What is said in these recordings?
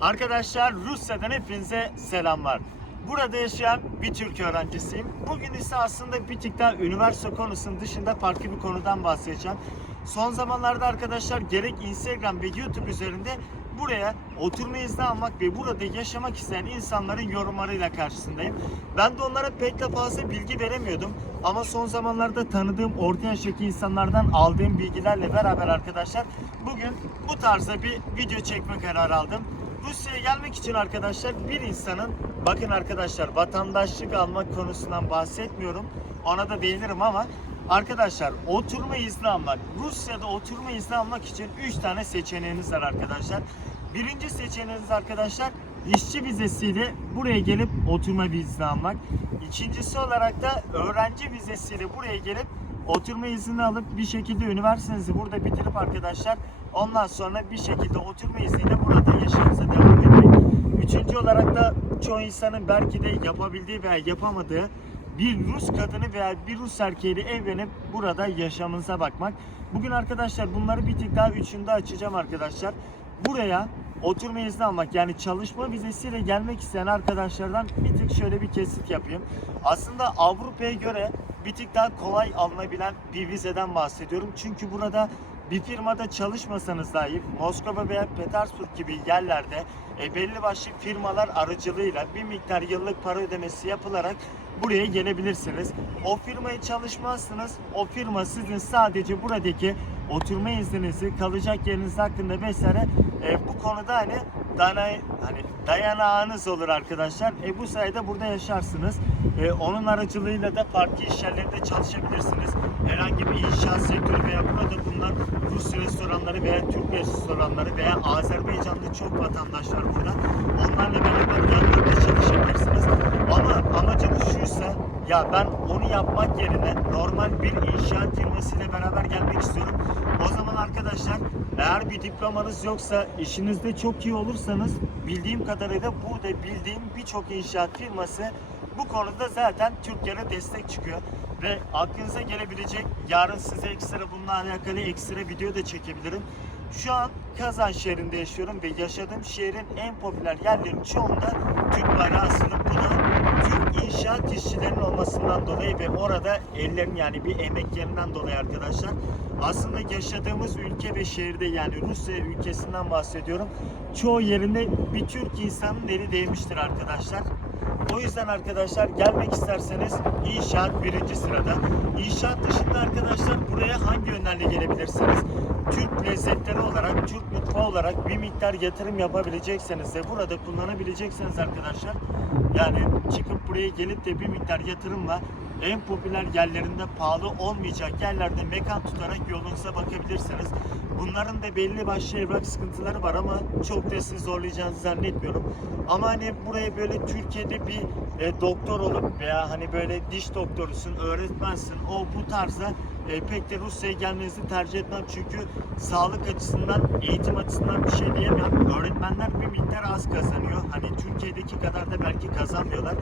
Arkadaşlar Rusya'dan hepinize selamlar. Burada yaşayan bir Türk öğrencisiyim. Bugün ise aslında bir tık daha üniversite konusunun dışında farklı bir konudan bahsedeceğim. Son zamanlarda arkadaşlar gerek Instagram ve YouTube üzerinde buraya oturma izni almak ve burada yaşamak isteyen insanların yorumlarıyla karşısındayım. Ben de onlara pek de fazla bilgi veremiyordum. Ama son zamanlarda tanıdığım orta yaştaki insanlardan aldığım bilgilerle beraber arkadaşlar bugün bu tarzda bir video çekme kararı aldım. Rusya'ya gelmek için arkadaşlar bir insanın bakın arkadaşlar vatandaşlık almak konusundan bahsetmiyorum. Ona da değinirim ama arkadaşlar oturma izni almak Rusya'da oturma izni almak için 3 tane seçeneğiniz var arkadaşlar. Birinci seçeneğiniz arkadaşlar işçi vizesiyle buraya gelip oturma izni almak. İkincisi olarak da öğrenci vizesiyle buraya gelip oturma izni alıp bir şekilde üniversitenizi burada bitirip arkadaşlar ondan sonra bir şekilde oturma izniyle burada yaşamınıza devam etmek. Üçüncü olarak da çoğu insanın belki de yapabildiği veya yapamadığı bir Rus kadını veya bir Rus erkeğiyle evlenip burada yaşamınıza bakmak. Bugün arkadaşlar bunları bir tık daha üçünde açacağım arkadaşlar. Buraya oturma izni almak yani çalışma vizesiyle gelmek isteyen arkadaşlardan bir tık şöyle bir kesit yapayım. Aslında Avrupa'ya göre bir tık daha kolay alınabilen bir vizeden bahsediyorum. Çünkü burada bir firmada çalışmasanız dahi Moskova veya Petersburg gibi yerlerde e, belli başlı firmalar aracılığıyla bir miktar yıllık para ödemesi yapılarak buraya gelebilirsiniz. O firmayı çalışmazsınız. O firma sizin sadece buradaki oturma izninizi, kalacak yeriniz hakkında vesaire e, bu konuda hani dana, hani dayanağınız olur arkadaşlar. E, bu sayede burada yaşarsınız. E, onun aracılığıyla da farklı iş yerlerinde çalışabilirsiniz. Herhangi bir inşaat sektörü veya burada bunlar Rus restoranları veya Türk restoranları veya Azerbaycanlı çok vatandaş var burada. Onlarla beraber yanlarında çalışabilirsiniz. Ama amacınız şuysa ya ben onu yapmak yerine normal bir inşaat firmasıyla beraber gelmek istiyorum. O zaman arkadaşlar eğer bir diplomanız yoksa işinizde çok iyi olursanız bildiğim kadarıyla burada bildiğim birçok inşaat firması bu konuda zaten Türkiye'ye destek çıkıyor. Ve aklınıza gelebilecek yarın size ekstra bununla alakalı ekstra video da çekebilirim. Şu an Kazan şehrinde yaşıyorum ve yaşadığım şehrin en popüler yerlerinin çoğunda Türk bayrağı asılı. Bu inşaat işçilerinin olmasından dolayı ve orada ellerin yani bir emeklerinden dolayı arkadaşlar. Aslında yaşadığımız ülke ve şehirde yani Rusya ülkesinden bahsediyorum. Çoğu yerinde bir Türk insanın eli değmiştir arkadaşlar. O yüzden arkadaşlar gelmek isterseniz inşaat birinci sırada. İnşaat dışında arkadaşlar buraya hangi yönlerle gelebilirsiniz? Türk lezzetleri olarak, Türk mutfağı olarak bir miktar yatırım yapabilecekseniz de burada kullanabilecekseniz arkadaşlar yani çıkıp buraya gelip de bir miktar yatırımla en popüler yerlerinde pahalı olmayacak yerlerde mekan tutarak yolunuza bakabilirsiniz. Bunların da belli başlı evrak sıkıntıları var ama çok da sizi zorlayacağınızı zannetmiyorum. Ama hani buraya böyle Türkiye'de bir e, doktor olup veya hani böyle diş doktorusun, öğretmensin, o bu tarzda e, pek de Rusya'ya gelmenizi tercih etmem çünkü sağlık açısından, eğitim açısından bir şey diyemem. Öğretmenler bir miktar az kazanıyor. Hani Türkiye'deki kadar da belki kazanmıyorlar.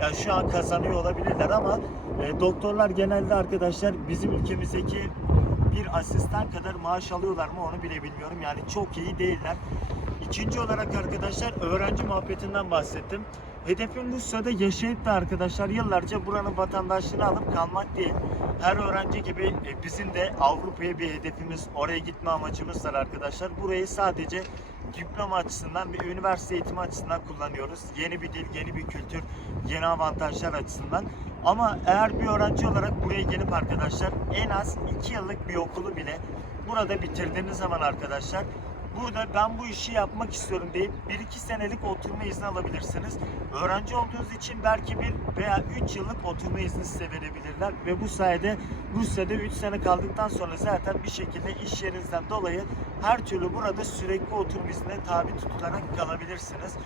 Yani şu an kazanıyor olabilirler ama e, doktorlar genelde arkadaşlar bizim ülkemizdeki bir asistan kadar maaş alıyorlar mı onu bile bilmiyorum. Yani çok iyi değiller. İkinci olarak arkadaşlar öğrenci muhabbetinden bahsettim. Hedefim Rusya'da yaşayıp da arkadaşlar yıllarca buranın vatandaşlığını alıp kalmak değil. Her öğrenci gibi e, bizim de Avrupa'ya bir hedefimiz, oraya gitme amacımız var arkadaşlar. Burayı sadece diploma açısından ve üniversite eğitimi açısından kullanıyoruz. Yeni bir dil, yeni bir kültür, yeni avantajlar açısından. Ama eğer bir öğrenci olarak buraya gelip arkadaşlar en az 2 yıllık bir okulu bile burada bitirdiğiniz zaman arkadaşlar burada ben bu işi yapmak istiyorum deyip 1-2 senelik oturma izni alabilirsiniz. Öğrenci olduğunuz için belki bir veya 3 yıllık oturma izni size verebilirler ve bu sayede Rusya'da 3 sene kaldıktan sonra zaten bir şekilde iş yerinizden dolayı her türlü burada sürekli oturma iznine tabi tutularak kalabilirsiniz.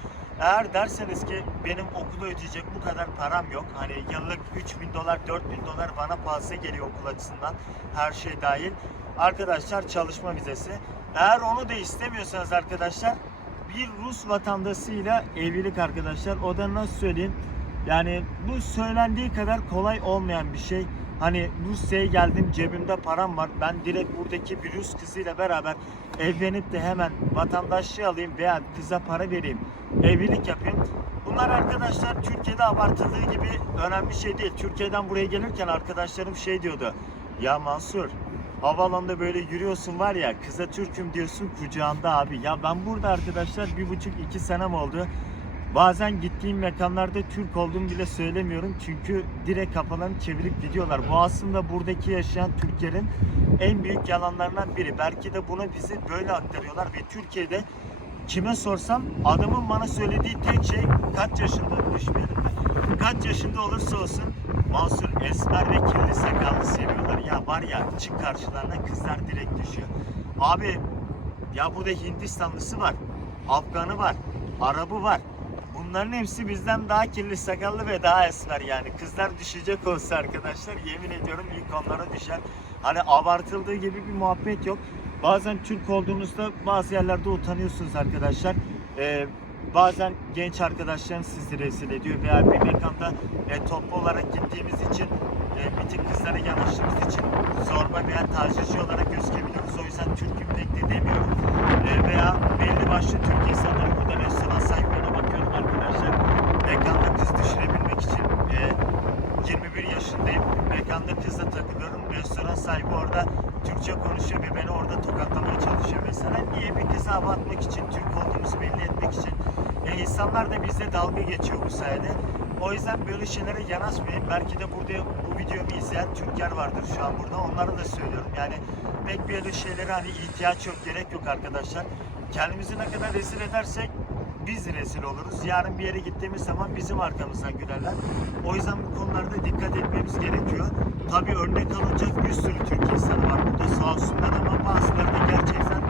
Eğer derseniz ki benim okulu ödeyecek bu kadar param yok. Hani yıllık 3000 dolar 4000 dolar bana fazla geliyor okul açısından her şey dahil. Arkadaşlar çalışma vizesi. Eğer onu da istemiyorsanız arkadaşlar bir Rus vatandaşıyla evlilik arkadaşlar. O da nasıl söyleyeyim? Yani bu söylendiği kadar kolay olmayan bir şey. Hani Rusya'ya geldim cebimde param var. Ben direkt buradaki bir Rus kızıyla beraber evlenip de hemen vatandaşlığı alayım veya kıza para vereyim. Evlilik yapayım. Bunlar arkadaşlar Türkiye'de abartıldığı gibi önemli şey değil. Türkiye'den buraya gelirken arkadaşlarım şey diyordu. Ya Mansur havaalanında böyle yürüyorsun var ya kıza Türk'üm diyorsun kucağında abi. Ya ben burada arkadaşlar bir buçuk iki senem oldu. Bazen gittiğim mekanlarda Türk olduğumu bile söylemiyorum. Çünkü direkt kafalarını çevirip gidiyorlar. Bu aslında buradaki yaşayan Türklerin en büyük yalanlarından biri. Belki de bunu bize böyle aktarıyorlar ve Türkiye'de kime sorsam adamın bana söylediği tek şey kaç yaşında düşmeyelim mi? Kaç yaşında olursa olsun Mansur esmer ve kirli sakallı seviyorlar. Ya var ya çık karşılarına kızlar direkt düşüyor. Abi ya burada Hindistanlısı var, Afganı var, Arabı var. Bunların hepsi bizden daha kirli sakallı ve daha esmer yani. Kızlar düşecek olsa arkadaşlar yemin ediyorum ilk onlara düşer. Hani abartıldığı gibi bir muhabbet yok. Bazen Türk olduğunuzda bazı yerlerde utanıyorsunuz arkadaşlar. Ee, bazen genç arkadaşlarınız sizi rezil ediyor veya bir mekanda e, toplu olarak gittiğimiz için bir tık kızlara yanaştığımız için zorba veya tacizci olarak gözükebiliyoruz. O yüzden Türk'üm pek de demiyorum. E, veya belli başlı Türk insanları burada restoran sahiplerine bakıyorum arkadaşlar. Mekanda kız düşürebilmek için e, 21 yaşındayım. Mekanda kızla takılıyorum. Restoran sahibi orada Türkçe konuşuyor ve beni orada tokatlamaya çalışıyor mesela. Niye bir kıza hava atmak için, Türk olduğumuzu belli etmek için. E, insanlar da bizle dalga geçiyor bu sayede. O yüzden böyle şeylere yanaşmayın. Belki de burada bu videomu izleyen Türkler vardır şu an burada. Onlara da söylüyorum. Yani pek böyle şeylere hani ihtiyaç yok, gerek yok arkadaşlar. Kendimizi ne kadar rezil edersek biz rezil oluruz. Yarın bir yere gittiğimiz zaman bizim arkamızdan gülerler. O yüzden bu konularda dikkat etmemiz gerekiyor. Tabii örnek alınacak bir sürü Türk insanı var burada sağ olsunlar ama bazıları da gerçekten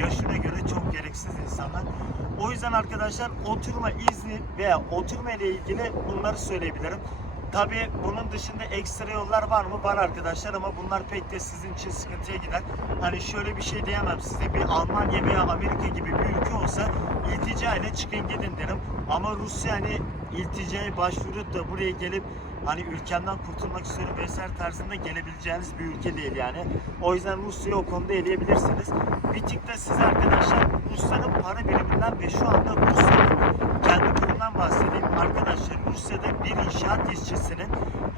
yaşına göre çok gereksiz insanlar. O yüzden arkadaşlar oturma izni veya oturma ile ilgili bunları söyleyebilirim. Tabii bunun dışında ekstra yollar var mı? Var arkadaşlar ama bunlar pek de sizin için sıkıntıya gider. Hani şöyle bir şey diyemem size. Bir Almanya veya Amerika gibi bir ülke olsa iltica ile çıkın gidin derim. Ama Rusya hani ilticaya başvurup da buraya gelip hani ülkemden kurtulmak istiyorum vesaire tarzında gelebileceğiniz bir ülke değil yani. O yüzden Rusya'yı o konuda eleyebilirsiniz. Bir tık da size arkadaşlar Rusya'nın para biriminden ve şu anda Rusya'nın kendi kurumundan bahsedeyim. Arkadaşlar Rusya'da bir inşaat işçisinin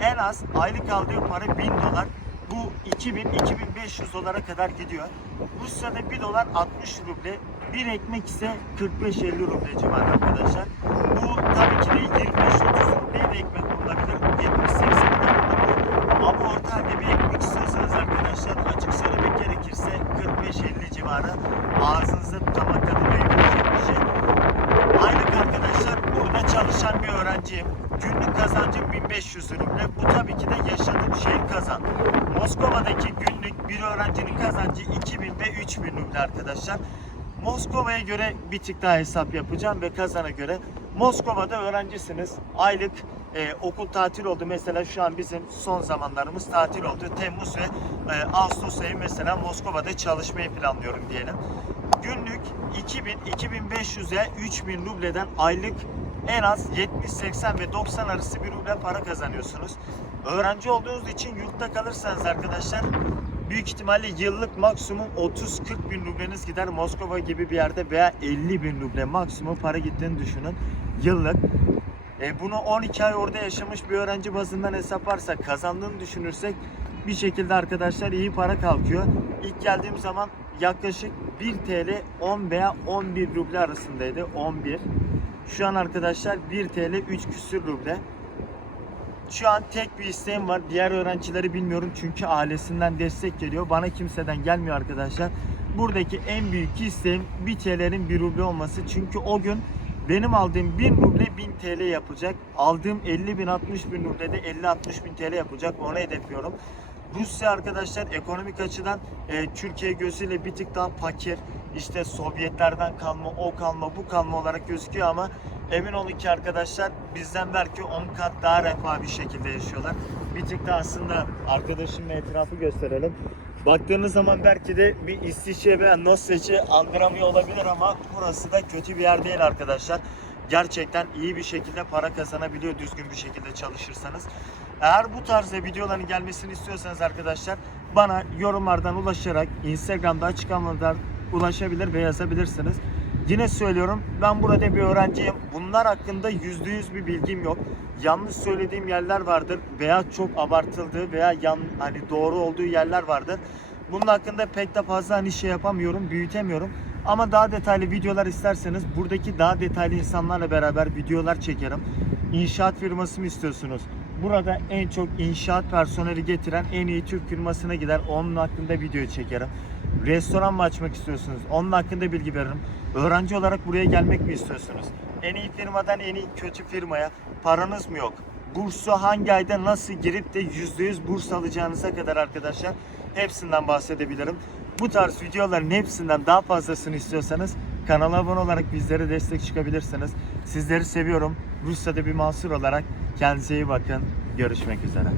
en az aylık aldığı para 1000 dolar. Bu 2000-2500 dolara kadar gidiyor. Rusya'da 1 dolar 60 ruble, bir ekmek ise 45-50 ruble civarı arkadaşlar. Bu tabii ki de 25-30 rubleye de ekmek Bir ekmek istiyorsanız arkadaşlar açık söylemek gerekirse 45-50 civarı ağzınızda tutamak tadı verebilecek bir şey. Aylık arkadaşlar burada çalışan bir öğrenciyim. Günlük kazancım 1500 ruble. Bu tabii ki de yaşadığım şehir kazan. Moskova'daki günlük bir öğrencinin kazancı 2000 ve 3000 ruble arkadaşlar. Moskova'ya göre bir tık daha hesap yapacağım ve kazana göre. Moskova'da öğrencisiniz. Aylık e, okul tatil oldu. Mesela şu an bizim son zamanlarımız tatil oldu. Temmuz ve e, Ağustos ayı mesela Moskova'da çalışmayı planlıyorum diyelim. Günlük 2000, 2500'e 3000 rubleden aylık en az 70, 80 ve 90 arası bir ruble para kazanıyorsunuz. Öğrenci olduğunuz için yurtta kalırsanız arkadaşlar büyük ihtimalle yıllık maksimum 30-40 bin rubleniz gider Moskova gibi bir yerde veya 50 bin ruble maksimum para gittiğini düşünün yıllık. E, bunu 12 ay orada yaşamış bir öğrenci bazından hesaplarsak kazandığını düşünürsek bir şekilde arkadaşlar iyi para kalkıyor. İlk geldiğim zaman yaklaşık 1 TL 10 veya 11 ruble arasındaydı. 11. Şu an arkadaşlar 1 TL 3 küsür ruble. Şu an tek bir isteğim var. Diğer öğrencileri bilmiyorum çünkü ailesinden destek geliyor. Bana kimseden gelmiyor arkadaşlar. Buradaki en büyük isteğim 1 TL'nin 1 ruble olması. Çünkü o gün benim aldığım 1000 ruble 1000 TL yapacak. Aldığım 50 bin 60 bin ruble de 50-60 bin TL yapacak. Onu hedefliyorum. Rusya arkadaşlar ekonomik açıdan e, Türkiye gözüyle bir tık daha fakir. İşte Sovyetlerden kalma, o kalma, bu kalma olarak gözüküyor ama emin olun ki arkadaşlar bizden belki 10 kat daha refah bir şekilde yaşıyorlar. Bir tık da aslında arkadaşım etrafı gösterelim. Baktığınız zaman belki de bir İsviçre veya Norveç'i andıramıyor olabilir ama burası da kötü bir yer değil arkadaşlar. gerçekten iyi bir şekilde para kazanabiliyor düzgün bir şekilde çalışırsanız. Eğer bu tarzda videoların gelmesini istiyorsanız arkadaşlar bana yorumlardan ulaşarak Instagram'da açıklamadan ulaşabilir ve yazabilirsiniz. Yine söylüyorum ben burada bir öğrenciyim. Bunlar hakkında %100 bir bilgim yok. Yanlış söylediğim yerler vardır veya çok abartıldığı veya yan, hani doğru olduğu yerler vardır. Bunun hakkında pek de fazla hani şey yapamıyorum, büyütemiyorum. Ama daha detaylı videolar isterseniz buradaki daha detaylı insanlarla beraber videolar çekerim. İnşaat firması mı istiyorsunuz? Burada en çok inşaat personeli getiren en iyi Türk firmasına gider. Onun hakkında video çekerim. Restoran mı açmak istiyorsunuz? Onun hakkında bilgi veririm. Öğrenci olarak buraya gelmek mi istiyorsunuz? En iyi firmadan en iyi kötü firmaya paranız mı yok? Bursu hangi ayda nasıl girip de %100 burs alacağınıza kadar arkadaşlar hepsinden bahsedebilirim. Bu tarz videoların hepsinden daha fazlasını istiyorsanız kanala abone olarak bizlere destek çıkabilirsiniz. Sizleri seviyorum. Rusya'da bir mahsur olarak kendinize iyi bakın. Görüşmek üzere.